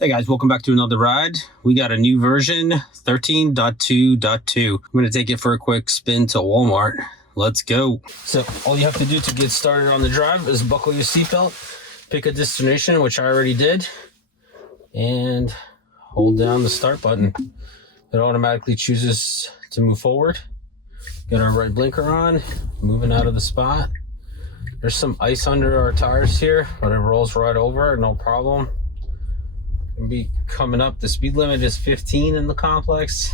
Hey guys, welcome back to another ride. We got a new version, 13.2.2. I'm going to take it for a quick spin to Walmart. Let's go. So all you have to do to get started on the drive is buckle your seatbelt, pick a destination, which I already did, and hold down the start button. It automatically chooses to move forward. Got our right blinker on, moving out of the spot. There's some ice under our tires here, but it rolls right over, no problem. Gonna be coming up. The speed limit is 15 in the complex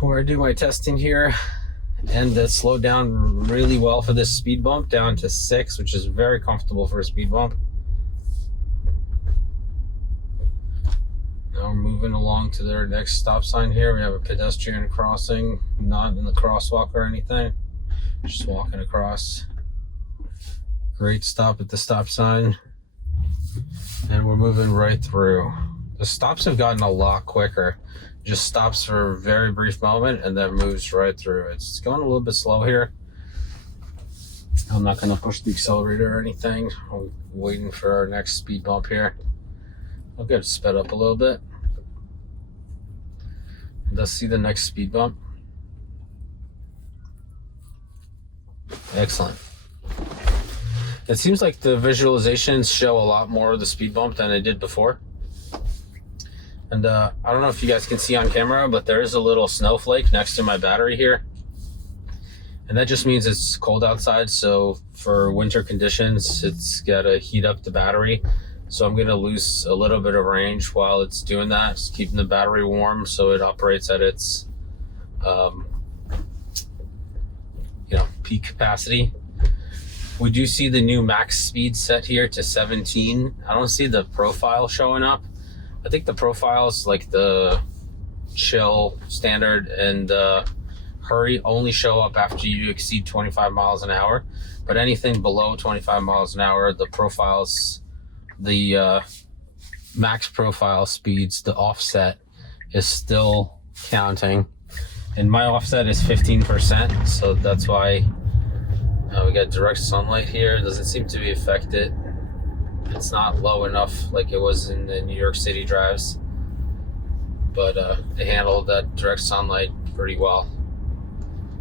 where I do my testing here, and that slowed down really well for this speed bump down to 6, which is very comfortable for a speed bump. Now we're moving along to their next stop sign here. We have a pedestrian crossing, not in the crosswalk or anything, just walking across. Great stop at the stop sign. And we're moving right through. The stops have gotten a lot quicker. Just stops for a very brief moment and then moves right through. It's going a little bit slow here. I'm not going to push the accelerator or anything. I'm waiting for our next speed bump here. I'll get it sped up a little bit. Let's see the next speed bump. Excellent. It seems like the visualizations show a lot more of the speed bump than they did before. And I don't know if you guys can see on camera, but there is a little snowflake next to my battery here. And that just means it's cold outside. So for winter conditions, it's got to heat up the battery. So I'm going to lose a little bit of range while it's doing that. It's keeping the battery warm so it operates at its peak capacity. We do see the new max speed set here to 17. I don't see the profile showing up. I think the profiles like the chill, standard, and hurry only show up after you exceed 25 miles an hour. But anything below 25 miles an hour, the profiles, the max profile speeds, the offset is still counting. And my offset is 15%, so that's why we got direct sunlight here. It doesn't seem to be affected. It's not low enough like it was in the New York City drives, but they handled that direct sunlight pretty well.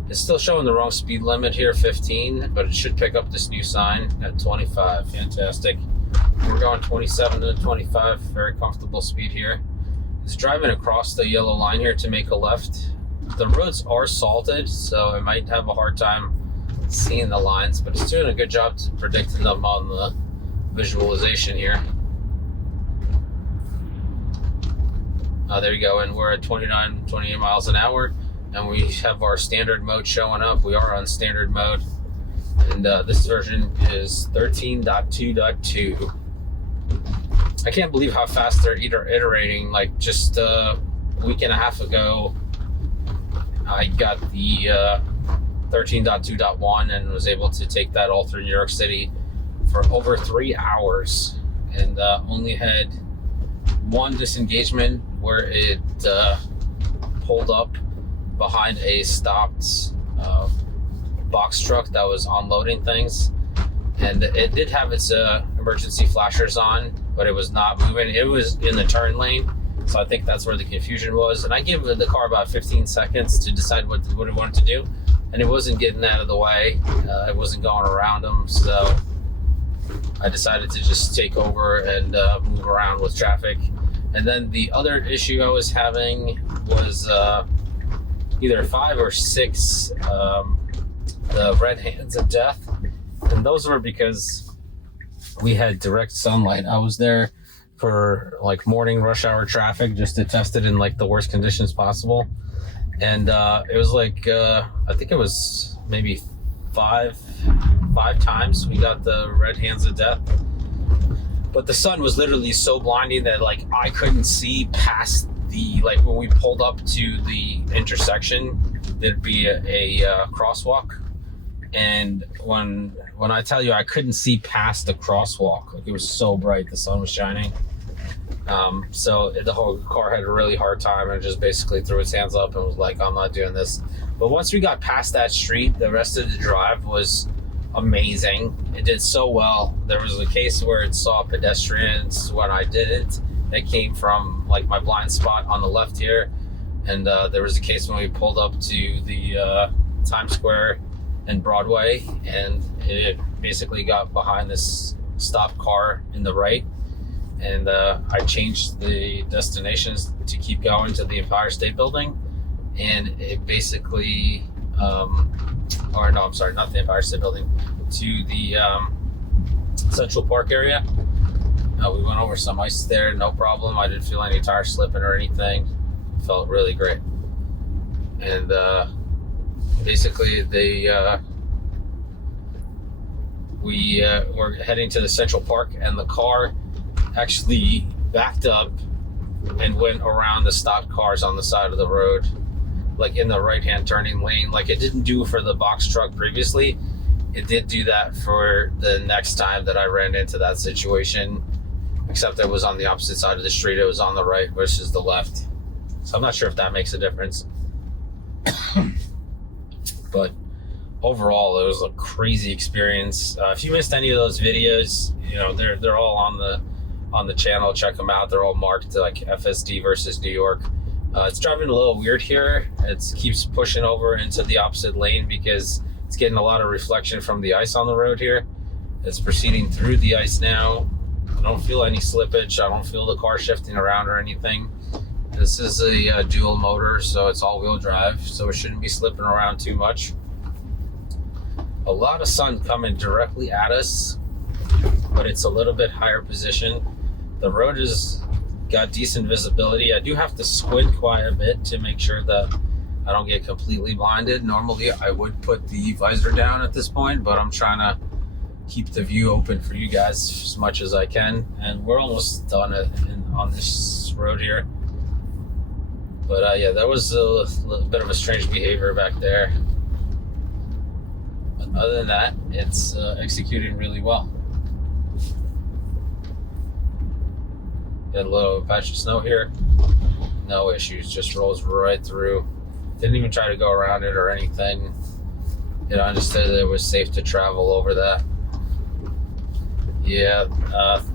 It's still showing the wrong speed limit here, 15, but it should pick up this new sign at 25. Fantastic. We're going 27 to 25, very comfortable speed here. It's driving across the yellow line here to make a left. The roads are salted, so I might have a hard time seeing the lines, but it's doing a good job to predicting them on the visualization here. There you go, and we're at 28 miles an hour, and we have our standard mode showing up. We are on standard mode, and this version is 13.2.2. I can't believe how fast they're iterating. Like just a week and a half ago, I got the 13.2.1 and was able to take that all through New York City for over 3 hours, and only had one disengagement where it pulled up behind a stopped box truck that was unloading things, and it did have its emergency flashers on, but it was not moving. It was in the turn lane, so I think that's where the confusion was. And I gave the car about 15 seconds to decide what it wanted to do, and it wasn't getting out of the way. It wasn't going around them, so I decided to just take over and move around with traffic. And then the other issue I was having was either 5 or 6 the red hands of death, and those were because we had direct sunlight. I was there for like morning rush hour traffic just to test it in like the worst conditions possible. And it was like, I think it was maybe five times we got the red hands of death. But the sun was literally so blinding that like I couldn't see past the, like when we pulled up to the intersection, there'd be a crosswalk. And when I tell you I couldn't see past the crosswalk, like it was so bright, the sun was shining. So the whole car had a really hard time and just basically threw its hands up and was like, I'm not doing this. But once we got past that street, the rest of the drive was amazing. It did so well. There was a case where it saw pedestrians when I didn't. It came from like my blind spot on the left here. And there was a case when we pulled up to the Times Square and Broadway, and it basically got behind this stopped car in the right. And I changed the destinations to keep going to the Empire State Building. And it basically, or no, I'm sorry, not the Empire State Building, to the Central Park area. We went over some ice there, no problem. I didn't feel any tire slipping or anything. Felt really great. And basically we were heading to the Central Park, and the car actually backed up and went around the stopped cars on the side of the road, like in the right-hand turning lane. Like it didn't do for the box truck previously. It did do that for the next time that I ran into that situation, except it was on the opposite side of the street. It was on the right versus the left. So I'm not sure if that makes a difference. But overall, it was a crazy experience. If you missed any of those videos, you know, they're all on the channel. Check them out. They're all marked like FSD versus New York. It's driving a little weird here. It keeps pushing over into the opposite lane because it's getting a lot of reflection from the ice on the road here. It's proceeding through the ice now. I don't feel any slippage. I don't feel the car shifting around or anything. This is a dual motor, so it's all-wheel drive, so it shouldn't be slipping around too much. A lot of sun coming directly at us, but it's a little bit higher position. The road has got decent visibility. I do have to squint quite a bit to make sure that I don't get completely blinded. Normally, I would put the visor down at this point, but I'm trying to keep the view open for you guys as much as I can. And we're almost done on this road here. But yeah, that was a little bit of a strange behavior back there. But other than that, it's executing really well. Got a little patch of snow here. No issues, just rolls right through. Didn't even try to go around it or anything. You know, I just said that it was safe to travel over that. Yeah,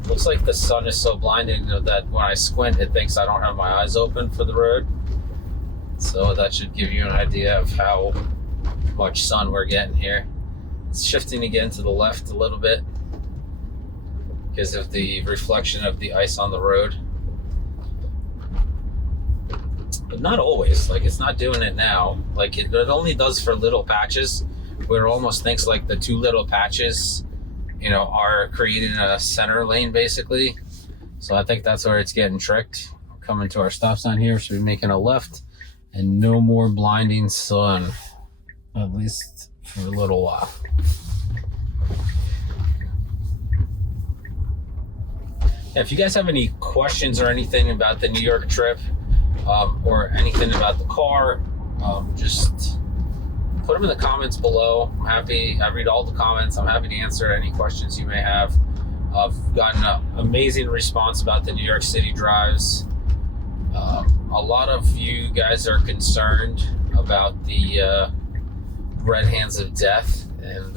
looks like the sun is so blinding that when I squint, it thinks I don't have my eyes open for the road. So that should give you an idea of how much sun we're getting here. It's shifting again to the left a little bit because of the reflection of the ice on the road. But not always. Like, it's not doing it now. Like, it only does for little patches where it almost thinks like the two little patches, you know, are creating a center lane basically. So I think that's where it's getting tricked. We're coming to our stop sign here, so we're making a left, and no more blinding sun, at least for a little while. If you guys have any questions or anything about the New York trip, or anything about the car, just put them in the comments below. I read all the comments. I'm happy to answer any questions you may have. I've gotten an amazing response about the New York City drives. A lot of you guys are concerned about the red hands of death, and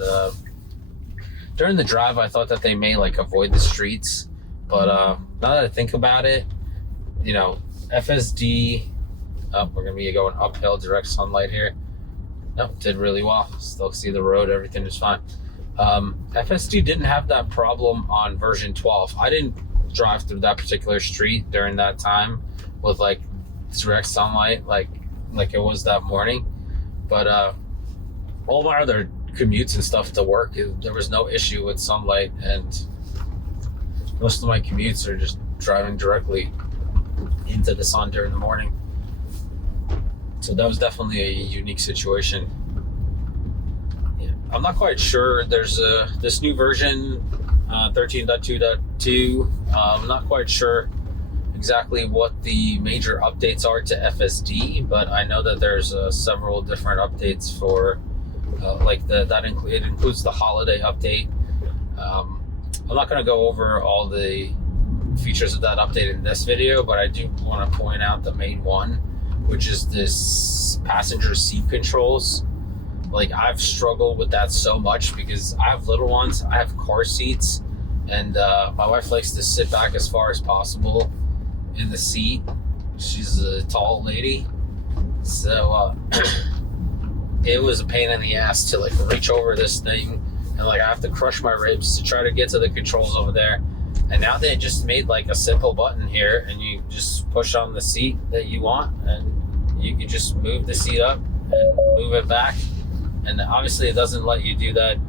during the drive I thought that they may like avoid the streets, but now that I think about it, you know, FSD, we're gonna be going uphill, direct sunlight here. Nope, did really well. Still see the road, everything is fine. FSD didn't have that problem on version 12. I didn't drive through that particular street during that time with like direct sunlight like it was that morning. But all my other commutes and stuff to work, there was no issue with sunlight, and most of my commutes are just driving directly into the sun during the morning. So that was definitely a unique situation. Yeah. I'm not quite sure. There's this new version, 13.2.2. I'm not quite sure exactly what the major updates are to FSD, but I know that there's several different updates for it includes the holiday update. I'm not going to go over all the features of that update in this video, but I do want to point out the main one, which is this passenger seat controls. Like, I've struggled with that so much because I have little ones. I have car seats, and my wife likes to sit back as far as possible in the seat. She's a tall lady, so it was a pain in the ass to like reach over this thing, and like I have to crush my ribs to try to get to the controls over there. And now they just made like a simple button here, and you just push on the seat that you want, and you can just move the seat up and move it back. And obviously it doesn't let you do that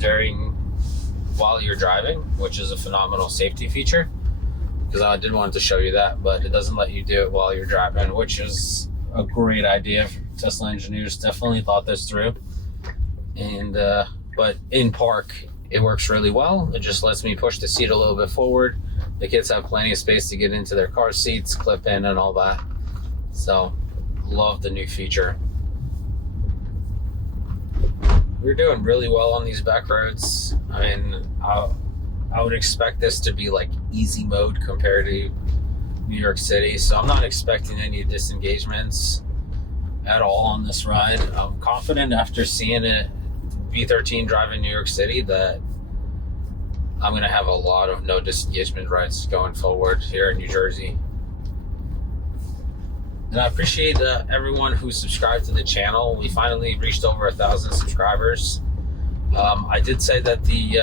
while you're driving, which is a phenomenal safety feature, because I did want to show you that, but it doesn't let you do it while you're driving, which is a great idea. Tesla engineers definitely thought this through. And but in park it works really well. It just lets me push the seat a little bit forward. The kids have plenty of space to get into their car seats, clip in and all that. So love the new feature. We're doing really well on these back roads. I mean, I would expect this to be like easy mode compared to New York City, so I'm not expecting any disengagements at all on this ride. I'm confident after seeing it V13 drive in New York City that I'm gonna have a lot of no disengagement rides going forward here in New Jersey. And I appreciate everyone who subscribed to the channel. We finally reached over 1,000 subscribers. I did say that the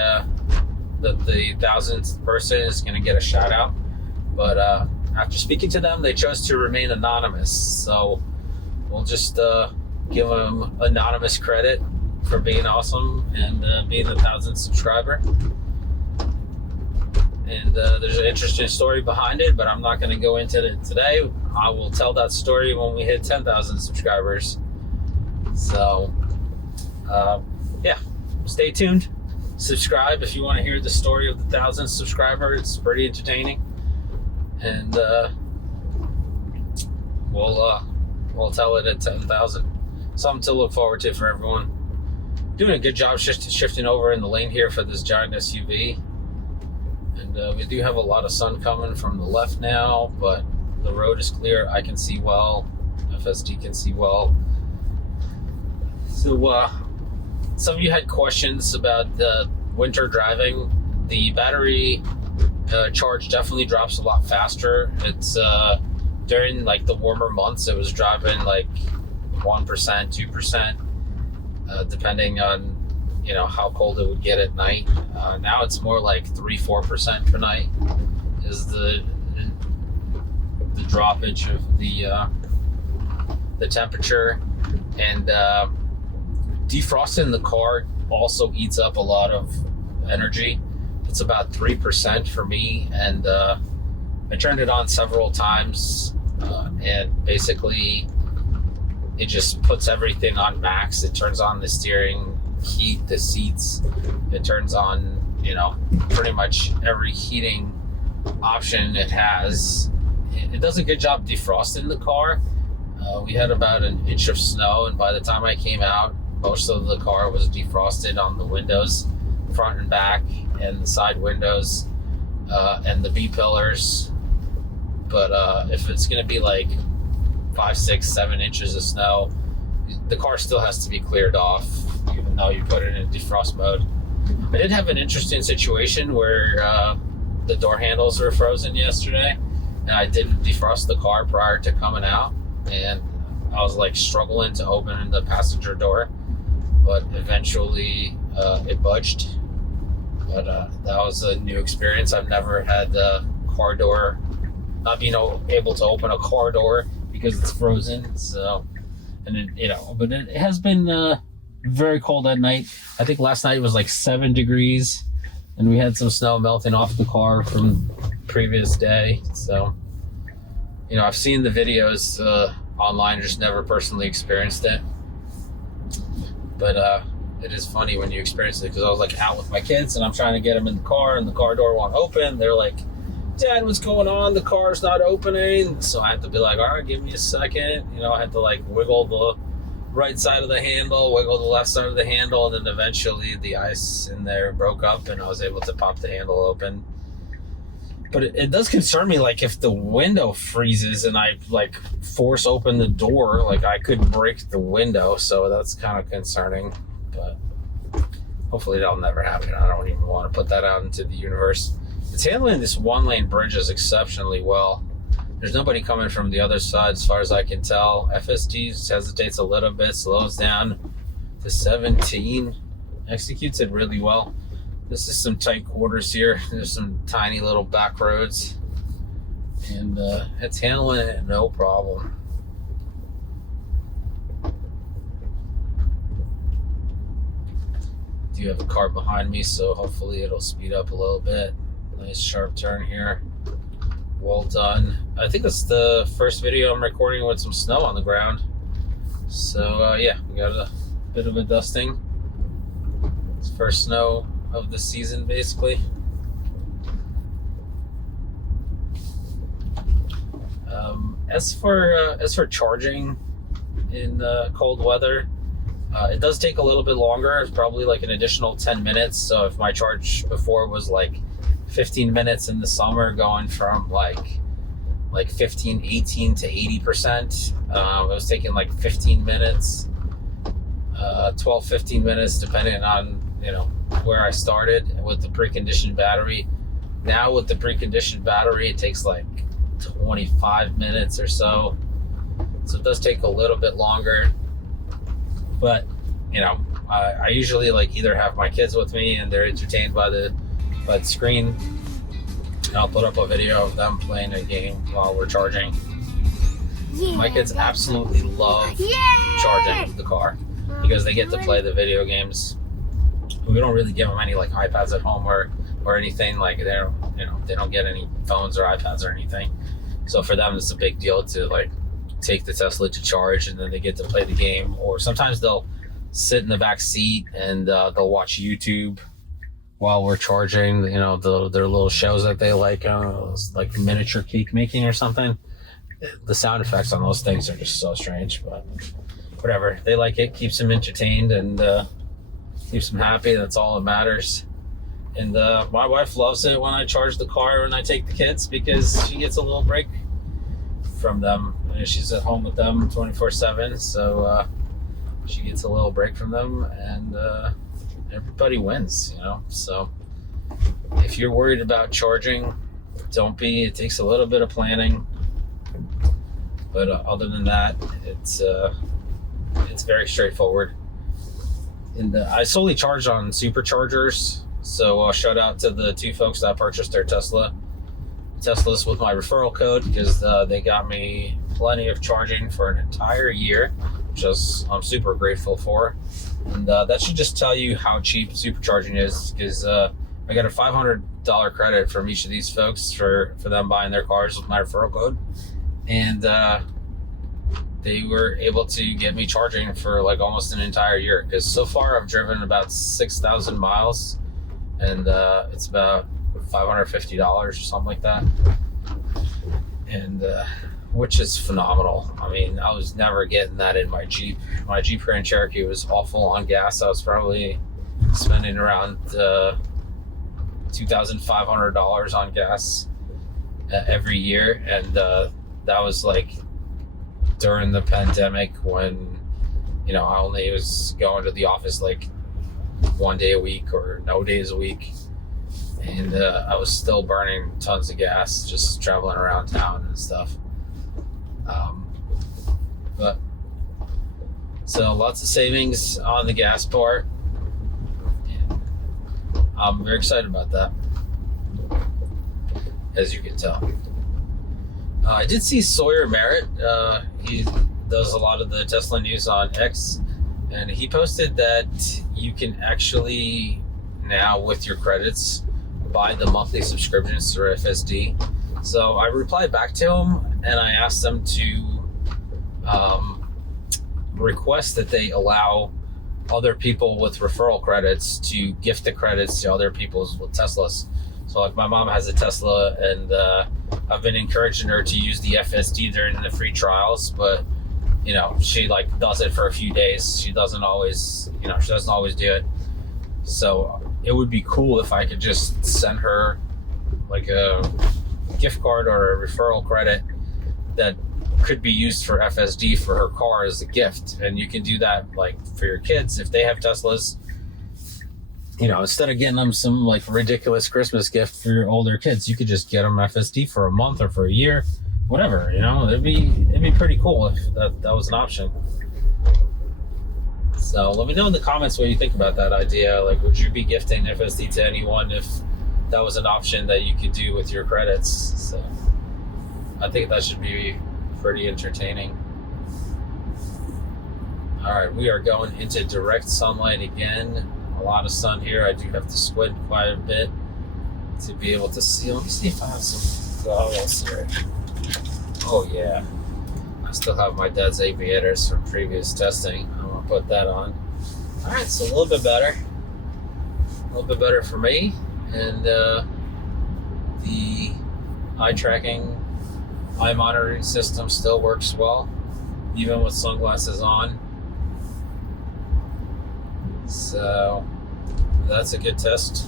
1,000th person is going to get a shout out, but after speaking to them, they chose to remain anonymous. So we'll just give them anonymous credit for being awesome and being the 1,000th subscriber. And there's an interesting story behind it, but I'm not going to go into it today. I will tell that story when we hit 10,000 subscribers. So, yeah, stay tuned. Subscribe if you want to hear the story of the 1,000th subscriber. It's pretty entertaining. And we'll tell it at 10,000. Something to look forward to for everyone. Doing a good job shifting over in the lane here for this giant SUV. And we do have a lot of sun coming from the left now, but the road is clear. I can see well. FSD can see well. So some of you had questions about the winter driving. The battery charge definitely drops a lot faster. It's during like the warmer months, it was driving like 1%, 2%, depending on how cold it would get at night. Now it's more like 3-4% per night is the droppage of the temperature. And defrosting the car also eats up a lot of energy. It's about 3% for me, and I turned it on several times, and basically it just puts everything on max. It turns on the steering, heat the seats, it turns on pretty much every heating option it has. It does a good job defrosting the car. We had about an inch of snow, and by the time I came out, most of the car was defrosted on the windows, front and back, and the side windows, and the B-pillars. But if it's going to be like 5, 6, 7 inches of snow, the car still has to be cleared off, even though you put it in defrost mode. I did have an interesting situation where the door handles were frozen yesterday, and I didn't defrost the car prior to coming out, and I was like struggling to open the passenger door, but eventually it budged. But that was a new experience. I've never had the car door, not being able to open a car door because it's frozen. So, and it, but it has been very cold at night. I think last night it was like 7 degrees, and we had some snow melting off the car from previous day. So, I've seen the videos online, just never personally experienced it. But it is funny when you experience it, because I was like out with my kids and I'm trying to get them in the car, and the car door won't open. They're like, "Dad, what's going on? The car's not opening." So I had to be like, "All right, give me a second." I had to like wiggle the right side of the handle, wiggle the left side of the handle, and then eventually the ice in there broke up and I was able to pop the handle open. But it does concern me, like if the window freezes and I like force open the door, like I could break the window, so that's kind of concerning. but hopefully that'll never happen. I don't even want to put that out into the universe. It's handling this one-lane bridges exceptionally well. There's nobody coming from the other side as far as I can tell. FSD hesitates a little bit, slows down to 17, executes it really well. This is some tight quarters here. There's some tiny little back roads, and it's handling it no problem. Do have a car behind me, so hopefully it'll speed up a little bit. Nice sharp turn here. Well done. I think that's the first video I'm recording with some snow on the ground. So yeah, we got a bit of a dusting. It's first snow of the season, basically. As for charging in cold weather, it does take a little bit longer. It's probably like an additional 10 minutes. So if my charge before was like 15 minutes in the summer, going from like 15, 18 to 80%, it was taking like 15 minutes, 12, 15 minutes, depending on, you know, where I started with the preconditioned battery. Now with the preconditioned battery, it takes like 25 minutes or so. So it does take a little bit longer, but you know, I usually like either have my kids with me and they're entertained by the screen, and I'll put up a video of them playing a game while we're charging. Yeah, my kids absolutely love charging the car because they get to play the video games. We don't really give them any like iPads at home or anything. Like they don't get any phones or iPads or anything. So for them, it's a big deal to like take the Tesla to charge, and then they get to play the game. Or sometimes they'll sit in the back seat and they'll watch YouTube while we're charging. You know, their little shows that they like miniature cake making or something. The sound effects on those things are just so strange, but whatever. They like it, keeps them entertained, and keeps them happy. That's all that matters. And my wife loves it when I charge the car and I take the kids, because she gets a little break from them. And she's at home with them 24/7, so she gets a little break from them, and everybody wins, you know. So if you're worried about charging, don't be. It takes a little bit of planning, but other than that, it's very straightforward. And I solely charge on superchargers. So I'll shout out to the two folks that purchased their Teslas with my referral code, because they got me plenty of charging for an entire year, which I'm super grateful for. And that should just tell you how cheap supercharging is, because I got a $500 credit from each of these folks for them buying their cars with my referral code. And they were able to get me charging for like almost an entire year, because so far I've driven about 6,000 miles, and it's about $550 or something like that, and which is phenomenal. I mean, I was never getting that in my Jeep. My Jeep Grand Cherokee was awful on gas. I was probably spending around $2,500 on gas every year, and that was like during the pandemic, when, you know, I only was going to the office like one day a week or no days a week, and I was still burning tons of gas just traveling around town and stuff. But so lots of savings on the gas part, and I'm very excited about that, as you can tell. I did see Sawyer Merritt. He does a lot of the Tesla news on X, and he posted that you can actually now, with your credits, buy the monthly subscriptions through FSD. So I replied back to him, and I asked them to request that they allow other people with referral credits to gift the credits to other people with Teslas. So like my mom has a Tesla, and I've been encouraging her to use the FSD during the free trials, but you know, she like does it for a few days. She doesn't always do it. So it would be cool if I could just send her like a gift card or a referral credit that could be used for FSD for her car as a gift. And you can do that like for your kids if they have Teslas. You know, instead of getting them some like ridiculous Christmas gift for your older kids, you could just get them FSD for a month or for a year, whatever. You know, it'd be pretty cool if that was an option. So let me know in the comments what you think about that idea. Like, would you be gifting FSD to anyone if that was an option that you could do with your credits? So I think that should be pretty entertaining. All right, we are going into direct sunlight again. A lot of sun here. I do have to squint quite a bit to be able to see. Let me see if I have some goggles here. Oh yeah, I still have my dad's aviators from previous testing. I'm gonna put that on. All right, so a little bit better for me. And the eye tracking, eye monitoring system still works well, even with sunglasses on. So that's a good test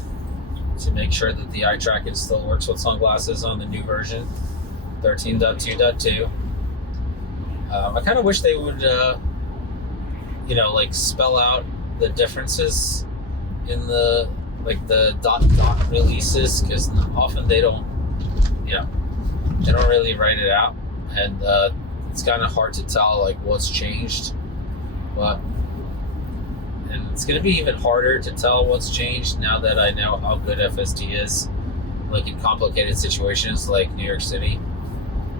to make sure that the eye tracking still works with sunglasses on the new version, 13.2.2. I kind of wish they would, like spell out the differences in the dot releases, because often they don't really write it out, and it's kind of hard to tell like what's changed. And it's going to be even harder to tell what's changed now that I know how good FSD is, like in complicated situations like New York City.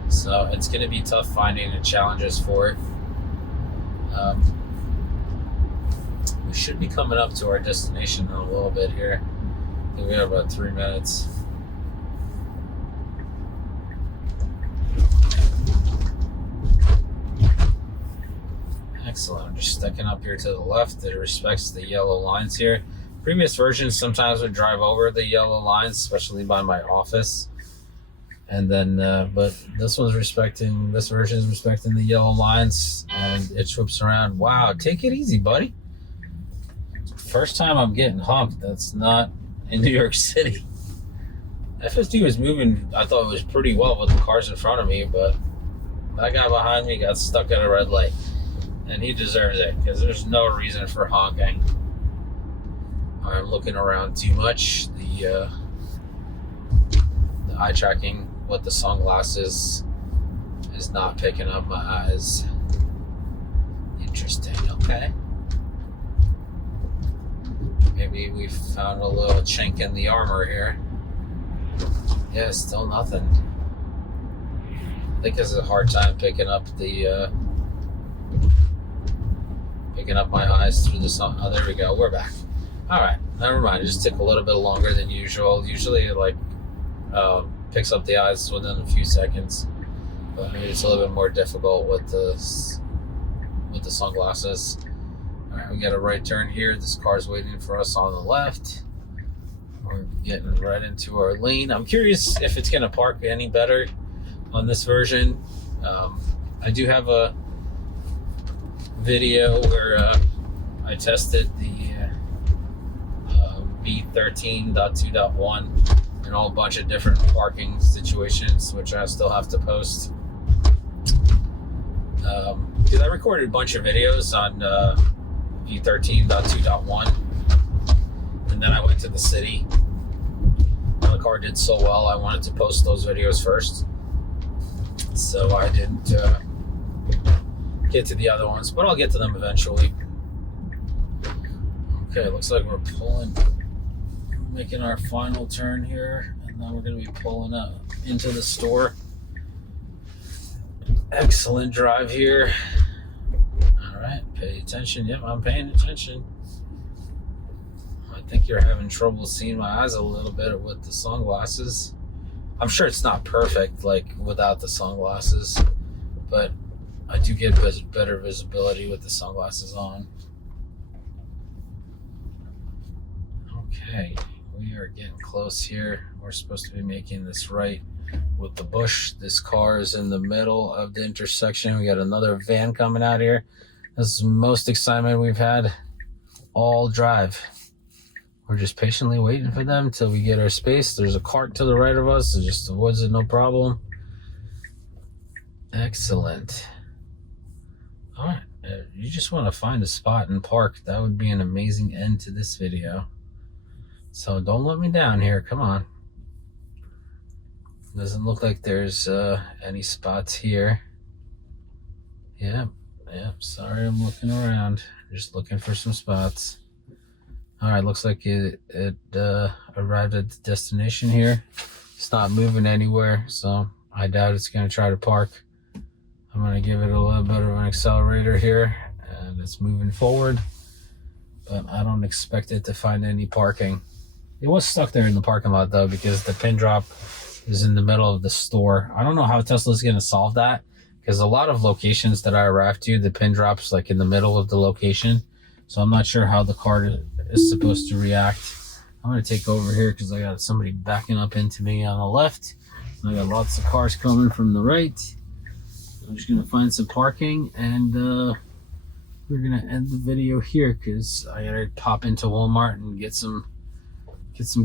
So it's going to be tough finding the challenges for it. We should be coming up to our destination in a little bit here. I think we have about 3 minutes. Excellent. I'm just sticking up here to the left. It respects the yellow lines here. Previous versions sometimes would drive over the yellow lines, especially by my office. And then, but this version is respecting the yellow lines, and it swoops around. Wow, take it easy, buddy. First time I'm getting humped. That's not in New York City. FSD was moving, I thought it was pretty well with the cars in front of me, but that guy behind me got stuck at a red light. And he deserves it, because there's no reason for honking. I'm looking around too much. The eye tracking with the sunglasses is not picking up my eyes. Interesting. Okay. Maybe we found a little chink in the armor here. Yeah, still nothing. I think this is a hard time picking up my eyes through the sun. Oh, there we go. We're back. All right. Never mind. It just took a little bit longer than usual. Usually it picks up the eyes within a few seconds, but maybe it's a little bit more difficult with the sunglasses. All right, we got a right turn here. This car's waiting for us on the left. We're getting right into our lane. I'm curious if it's going to park any better on this version. I do have a video where I tested the v13.2.1 in a whole bunch of different parking situations, which I still have to post. Because I recorded a bunch of videos on v13.2.1, and then I went to the city. The car did so well, I wanted to post those videos first, so I didn't get to the other ones, but I'll get to them eventually. Okay, looks like we're making our final turn here, and then we're going to be pulling up into the store. Excellent drive here. All right, pay attention. Yep, I'm paying attention. I think you're having trouble seeing my eyes a little bit with the sunglasses. I'm sure it's not perfect like without the sunglasses, but I do get better visibility with the sunglasses on. Okay, we are getting close here. We're supposed to be making this right with the bush. This car is in the middle of the intersection. We got another van coming out here. This is the most excitement we've had all drive. We're just patiently waiting for them till we get our space. There's a cart to the right of us. It just avoids it, no problem. Excellent. All right, you just want to find a spot and park. That would be an amazing end to this video. So don't let me down here. Come on. Doesn't look like there's any spots here. Yep. Sorry, I'm looking around. Just looking for some spots. All right, looks like it arrived at the destination here. It's not moving anywhere, so I doubt it's going to try to park. I'm going to give it a little bit of an accelerator here, and it's moving forward, but I don't expect it to find any parking. It was stuck there in the parking lot, though, because the pin drop is in the middle of the store. I don't know how Tesla's going to solve that, because a lot of locations that I arrived to, the pin drop's like in the middle of the location, so I'm not sure how the car is supposed to react. I'm going to take over here because I got somebody backing up into me on the left. I got lots of cars coming from the right. I'm just going to find some parking, and we're going to end the video here because I got to pop into Walmart and get some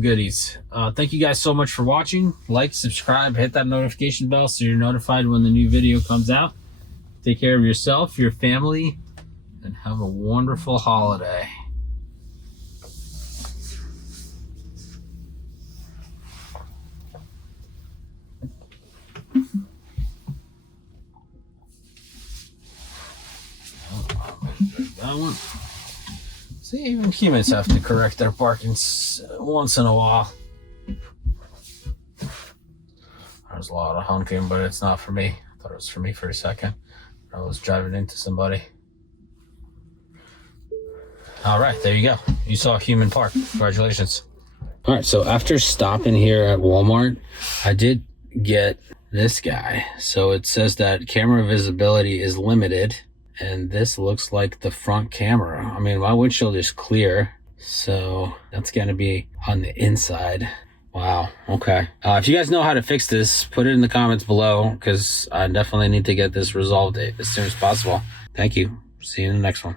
goodies. Thank you guys so much for watching. Like, subscribe, hit that notification bell so you're notified when the new video comes out. Take care of yourself, your family, and have a wonderful holiday. That one. See, even humans have to correct their parking once in a while. There's a lot of honking, but it's not for me. I thought it was for me for a second. I was driving into somebody. All right, there you go. You saw a human park. Congratulations. All right, so after stopping here at Walmart, I did get this guy. So it says that camera visibility is limited. And this looks like the front camera. I mean, my windshield is clear, so that's gonna be on the inside. Wow, okay. If you guys know how to fix this, put it in the comments below, because I definitely need to get this resolved as soon as possible. Thank you. See you in the next one.